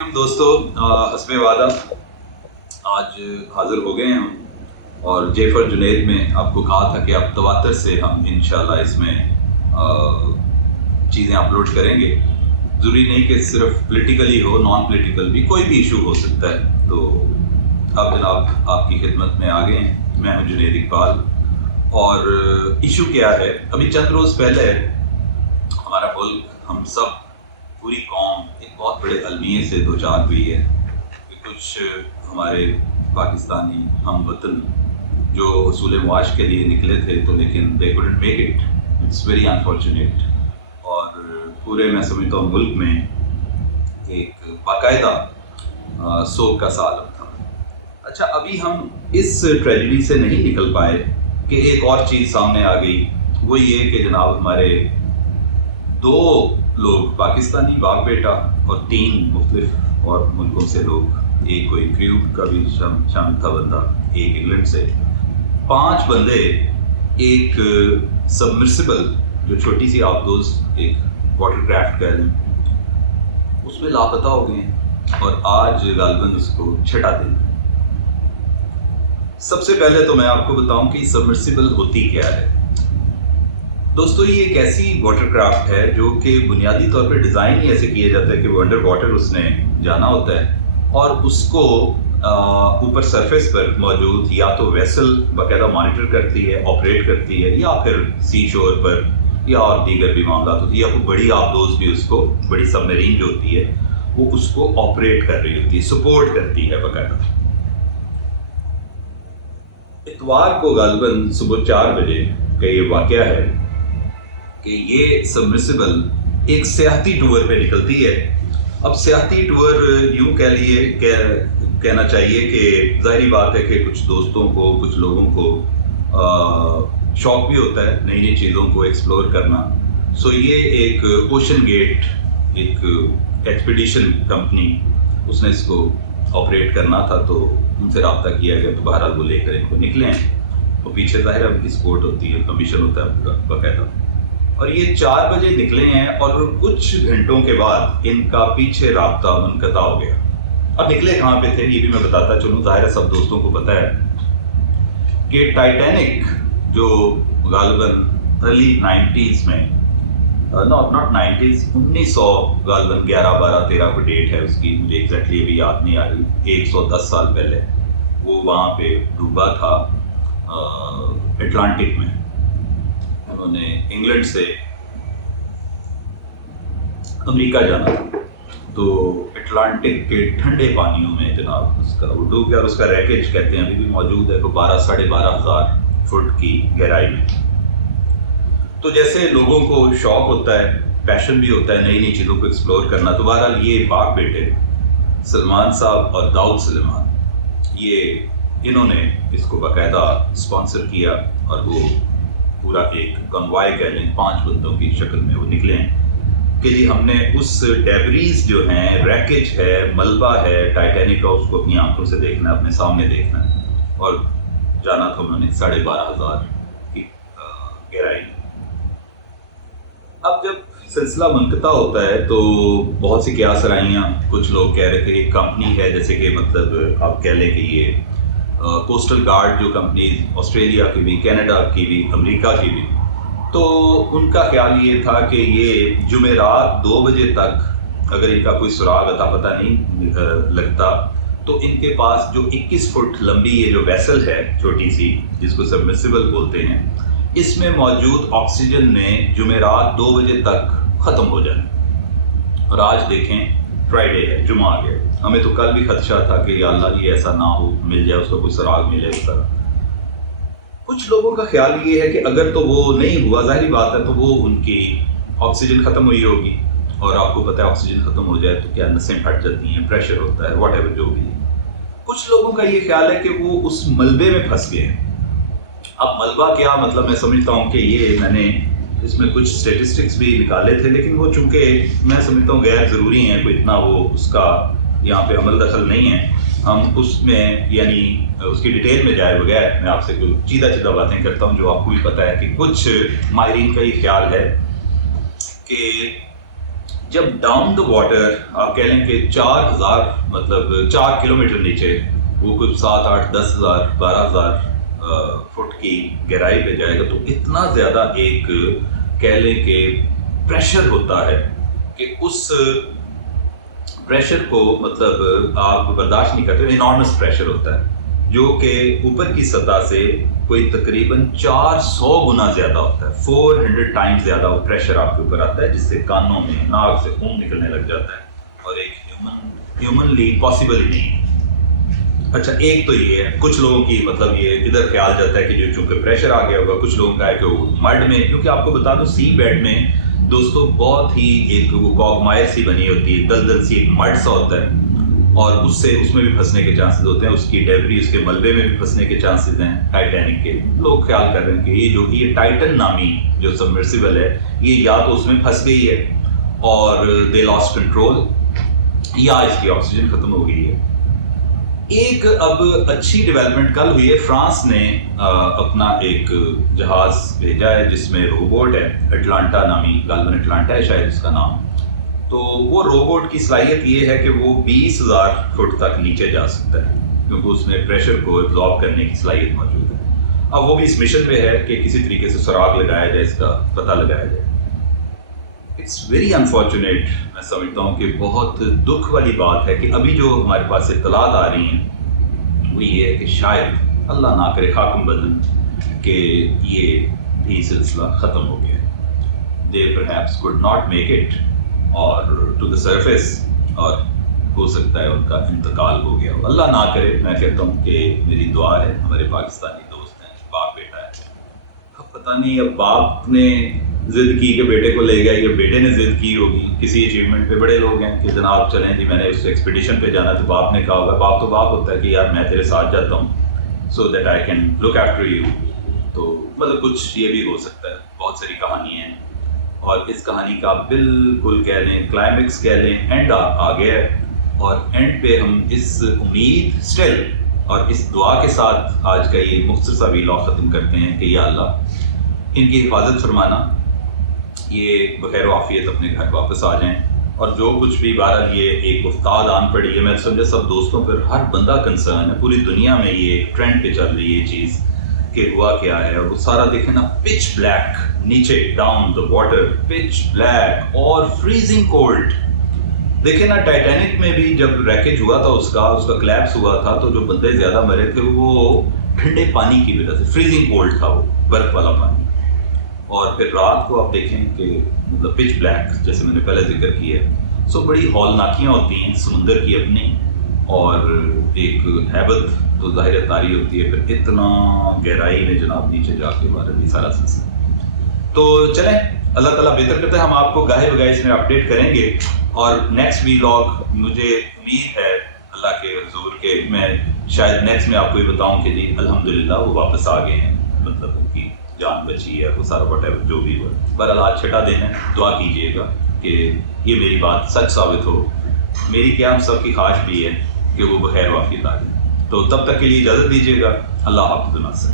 ہم دوستو حسب وعدہ آج حاضر ہو گئے ہیں ہم، اور جیفر جنید میں آپ کو کہا تھا کہ اب تواتر سے ہم انشاءاللہ اس میں چیزیں اپلوڈ کریں گے. ضروری نہیں کہ صرف پولیٹیکلی ہو، نان پولیٹیکل بھی کوئی بھی ایشو ہو سکتا ہے. تو اب جناب آپ کی خدمت میں آ گئے ہیں. میں ہوں جنید اقبال، اور ایشو کیا ہے؟ ابھی چند روز پہلے ہمارا ملک، ہم سب، پوری قوم ایک بہت بڑے المیے سے دوچار ہوئی ہے کہ کچھ ہمارے پاکستانی ہم وطن جو حصول معاش کے لیے نکلے تھے تو لیکن they couldn't make it. It's very unfortunate. اور پورے میں سمجھتا ہوں ملک میں ایک باقاعدہ سوگ کا سال تھا. اچھا، ابھی ہم اس ٹریجڈی سے نہیں نکل پائے کہ ایک اور چیز سامنے آ گئی. وہ یہ کہ جناب ہمارے 2 لوگ پاکستانی باپ بیٹا اور 3 مختلف اور ملکوں سے لوگ، ایک کوئی کریوب کا بھی شامل تھا بندہ، ایک انگلینڈ سے، 5 بندے ایک سبمرسیبل جو چھوٹی سی آبدوز ایک واٹر کرافٹ کہہ لیں اس میں لاپتہ ہو گئے ہیں، اور آج غالباً اس کو 6واں دن. سب سے پہلے تو میں آپ کو بتاؤں کہ سبمرسیبل ہوتی کیا ہے. دوستو، یہ ایک ایسی واٹر کرافٹ ہے جو کہ بنیادی طور پہ ڈیزائن ہی ایسے کیا جاتا ہے کہ وہ انڈر واٹر اس نے جانا ہوتا ہے، اور اس کو اوپر سرفیس پر موجود یا تو ویسل باقاعدہ مانیٹر کرتی ہے، آپریٹ کرتی ہے، یا پھر سی شور پر یا اور دیگر بھی معاملات ہوتی ہے، یا کوئی بڑی آبدوز بھی اس کو، بڑی سب میرین جو ہوتی ہے وہ اس کو آپریٹ کر رہی ہوتی ہے، سپورٹ کرتی ہے باقاعدہ. اتوار کو غالباً صبح 4 بجے کا یہ واقعہ ہے کہ یہ سبمرسیبل ایک سیاحتی ٹور پہ نکلتی ہے. اب سیاحتی ٹور یوں کہہ لیے کہنا چاہیے کہ ظاہری بات ہے کہ کچھ دوستوں کو، کچھ لوگوں کو شوق بھی ہوتا ہے نئی نئی چیزوں کو ایکسپلور کرنا. سو یہ ایک اوشن گیٹ، ایک ایکسپیڈیشن کمپنی، اس نے اس کو آپریٹ کرنا تھا، تو ان سے رابطہ کیا گیا، تو بہرحال وہ لے کر ان کو نکلے ہیں. وہ پیچھے ظاہر ان کی سپورٹ ہوتی ہے، کمیشن ہوتا ہے پورا باقاعدہ. اور یہ 4 بجے نکلے ہیں، اور کچھ گھنٹوں کے بعد ان کا پیچھے رابطہ منقطع ہو گیا. اب نکلے کہاں پہ تھے یہ بھی میں بتاتا چلوں. ظاہر ہے سب دوستوں کو پتہ ہے کہ ٹائٹینک جو غالباً ارلی 90s میں، ناٹ 90s، 1900 غالباً 11 12 13 کو ڈیٹ ہے اس کی، مجھے ایگزیکٹلی ابھی یاد نہیں آ رہی، 110 سال پہلے وہ وہاں پہ ڈوبا تھا اٹلانٹک میں. انہوں نے انگلینڈ سے امریکہ جانا تھا، تو اٹلانٹک کے ٹھنڈے پانیوں میں جناب اس کا وہ ڈوب گیا، اور اس کا ریکیج کہتے ہیں ابھی بھی موجود ہے، 12 ساڑھے 12 ہزار فٹ کی گہرائی میں. تو جیسے لوگوں کو شوق ہوتا ہے، پیشن بھی ہوتا ہے نئی نئی چیزوں کو ایکسپلور کرنا، تو بہرحال یہ باپ بیٹے سلمان صاحب اور داؤد سلیمان، انہوں نے اس کو باقاعدہ اسپانسر کیا، اور وہ پورا ایک کنوائے کہہ لیں 5 بندوں کی شکل میں وہ نکلے ہیں کہ جی ہم نے اس ڈیبریز جو ہیں، ریکیج ہے، ملبہ ہے ٹائٹینک کا، اس کو اپنی آنکھوں سے دیکھنا ہے، اپنے سامنے دیکھنا ہے. اور جانا تھا انہوں نے 12.5 ہزار کی گہرائی. اب جب سلسلہ منقطع ہوتا ہے تو بہت سی قیاس رائیاں، کچھ لوگ کہہ رہے تھے ایک کمپنی ہے، جیسے کہ مطلب آپ کہہ لیں کہ یہ کوسٹل گارڈ جو کمپنیز آسٹریلیا کی بھی، کینیڈا کی بھی، امریکہ کی بھی، تو ان کا خیال یہ تھا کہ یہ جمعرات 2 بجے تک اگر ان کا کوئی سراغ عطا پتہ نہیں لگتا، تو ان کے پاس جو 21 فٹ لمبی یہ جو ویسل ہے چھوٹی سی، جس کو سبمرسیبل بولتے ہیں، اس میں موجود آکسیجن نے جمعرات 2 بجے تک ختم ہو جانا. اور آج دیکھیں فرائیڈے ہے، جمعہ آ گیا. ہمیں تو کل بھی خدشہ تھا کہ یا اللہ یہ ایسا نہ ہو، مل جائے اس کو کوئی سراغ ملے اس طرح. کچھ لوگوں کا خیال یہ ہے کہ اگر تو وہ نہیں ہوا، ظاہری بات ہے، تو وہ ان کی آکسیجن ختم ہوئی ہوگی، اور آپ کو پتہ ہے آکسیجن ختم ہو جائے تو کیا نسیں پھٹ جاتی ہیں، پریشر ہوتا ہے، واٹ ایور جو بھی. کچھ لوگوں کا یہ خیال ہے کہ وہ اس ملبے میں پھنس گئے ہیں. اب ملبہ کیا مطلب، میں سمجھتا ہوں کہ یہ میں نے اس میں کچھ اسٹیٹسٹکس بھی نکالے تھے، لیکن وہ چونکہ میں سمجھتا ہوں غیر ضروری ہیں، کوئی اتنا وہ اس کا یہاں پہ عمل دخل نہیں ہے. ہم اس میں یعنی اس کی ڈیٹیل میں جائے بغیر میں آپ سے کوئی چیدہ باتیں کرتا ہوں جو آپ کو بھی پتہ ہے کہ کچھ ماہرین کا یہ خیال ہے کہ جب ڈاؤن دا واٹر آپ کہہ لیں کہ 4000 مطلب 4 کلومیٹر نیچے وہ کچھ 7 8 10,000 12,000 فٹ کی گہرائی پہ جائے گا تو اتنا زیادہ ایک کہہ لیں کہ پریشر ہوتا ہے کہ اس پریشر کو مطلب آپ برداشت نہیں کرتے. انارمس پریشر ہوتا ہے جو کہ اوپر کی سطح سے کوئی تقریباً 400 گنا زیادہ ہوتا ہے. 400 ٹائمز زیادہ وہ پریشر آپ کے اوپر آتا ہے جس سے کانوں میں ناک سے خون نکلنے لگ جاتا ہے اور ایک ہیومنلی پاسبل ہی نہیں. اچھا ایک تو یہ ہے کچھ لوگوں کی مطلب یہ ادھر خیال جاتا ہے کہ جو چونکہ پریشر آ گیا ہوگا, کچھ لوگوں کا ہے کہ وہ مڈ میں, کیونکہ آپ کو بتا دوں سی بیڈ میں دوستوں بہت ہی ایک وہ کوگمائر سی بنی ہوتی ہے, دلدل سی ایک مڈ سا ہوتا ہے اور اس میں بھی پھنسنے کے چانسز ہوتے ہیں. اس کی ڈیبری اس کے ملبے میں بھی پھنسنے کے چانسز ہیں ٹائٹینک کے. لوگ خیال کر رہے ہیں کہ یہ جو یہ ٹائٹن نامی جو سبمرسیبل ہے یہ یا تو اس میں پھنس گئی ہے اور دے لاسٹ کنٹرول یا اس کی آکسیجن ختم ہو گئی ہے. ایک اب اچھی ڈیولپمنٹ کل ہوئی ہے, فرانس نے اپنا ایک جہاز بھیجا ہے جس میں روبوٹ ہے, اٹلانٹا نامی, غالباً اٹلانٹا ہے شاید اس کا نام. تو وہ روبوٹ کی صلاحیت یہ ہے کہ وہ 20,000 فٹ تک نیچے جا سکتا ہے کیونکہ اس میں پریشر کو ایبزارب کرنے کی صلاحیت موجود ہے. اب وہ بھی اس مشن پہ ہے کہ کسی طریقے سے سراغ لگایا جائے, اس کا پتہ لگایا جائے. اٹس ویری انفارچونیٹ, میں سمجھتا ہوں کہ بہت دکھ والی بات ہے کہ ابھی جو ہمارے پاس اطلاعات آ رہی ہیں وہ یہ ہے کہ شاید اللہ نہ کرے حاکم بدن کہ یہ بھی سلسلہ ختم ہو گیا. They perhaps could not make it اور ٹو دا سرفیس, اور ہو سکتا ہے ان کا انتقال ہو گیا ہو. اللہ نہ کرے. میں کہتا ہوں کہ میری دعا ہے, ہمارے پاکستانی دوست ہیں, باپ بیٹا ہے. اب پتہ نہیں اب باپ نے ضد کی کہ بیٹے کو لے گیا یا بیٹے نے ضد کی ہوگی کسی اچیومنٹ پہ. بڑے لوگ ہیں کہ جناب چلیں جی میں نے اس ایکسپیڈیشن پہ جانا, تو باپ نے کہا ہوگا, باپ تو باپ ہوتا ہے کہ یار میں تیرے ساتھ جاتا ہوں so that I can look after you. تو مطلب کچھ یہ بھی ہو سکتا ہے. بہت ساری کہانی ہیں اور اس کہانی کا بالکل کہہ لیں کلائمیکس کہہ لیں اینڈ آ گیا ہے. اور اینڈ پہ ہم اس امید اسٹل اور اس دعا کے ساتھ آج کا یہ مختصر سا ویلاگ ختم کرتے ہیں کہ یا اللہ ان کی حفاظت فرمانا, یہ بخیر و عافیت اپنے گھر واپس آ جائیں. اور جو کچھ بھی بہرحال یہ ایک افتاد آن پڑی ہے, میں سمجھا سب دوستوں پر ہر بندہ کنسرن ہے, پوری دنیا میں یہ ایک ٹرینڈ پہ چل رہی ہے یہ چیز کہ ہوا کیا ہے. اور وہ سارا دیکھیں نا پچ بلیک نیچے down the water, pitch black اور فریزنگ کولڈ. دیکھیں نا ٹائٹینک میں بھی جب ریکیج ہوا تھا اس کا کلیپس ہوا تھا تو جو بندے زیادہ مرے تھے وہ ٹھنڈے پانی کی وجہ سے, فریزنگ کولڈ تھا وہ برف والا پانی. اور پھر رات کو آپ دیکھیں کہ مطلب پچ بلیک جیسے میں نے پہلے ذکر کیا ہے. سو بڑی ہولناکیاں ہوتی ہیں سمندر کی اپنی, اور ایک ہیبت تو ظاہر تاری ہوتی ہے, پھر اتنا گہرائی میں جناب نیچے جا کے ہمارا بھی سارا سلسلہ. تو چلیں اللہ تعالیٰ بہتر کرتا ہے, ہم آپ کو گاہے بگاہے اس میں اپڈیٹ کریں گے. اور نیکسٹ ویلاگ مجھے امید ہے اللہ کے حضور کے میں شاید نیکسٹ میں آپ کو یہ بتاؤں کہ جی الحمدللہ وہ واپس آ گئے ہیں, مطلب ان کی جان بچی ہے, وہ سارا وٹ ایور جو بھی ہوا. بہرحال آج چھٹا دن ہے, دعا کیجیے گا کہ یہ میری بات سچ ثابت ہو. میری کیا ہم سب کی خواہش بھی ہے کہ وہ بخیر وافیت آ جائے. تو تب تک کے لیے اجازت دیجیے گا. اللہ حافظ.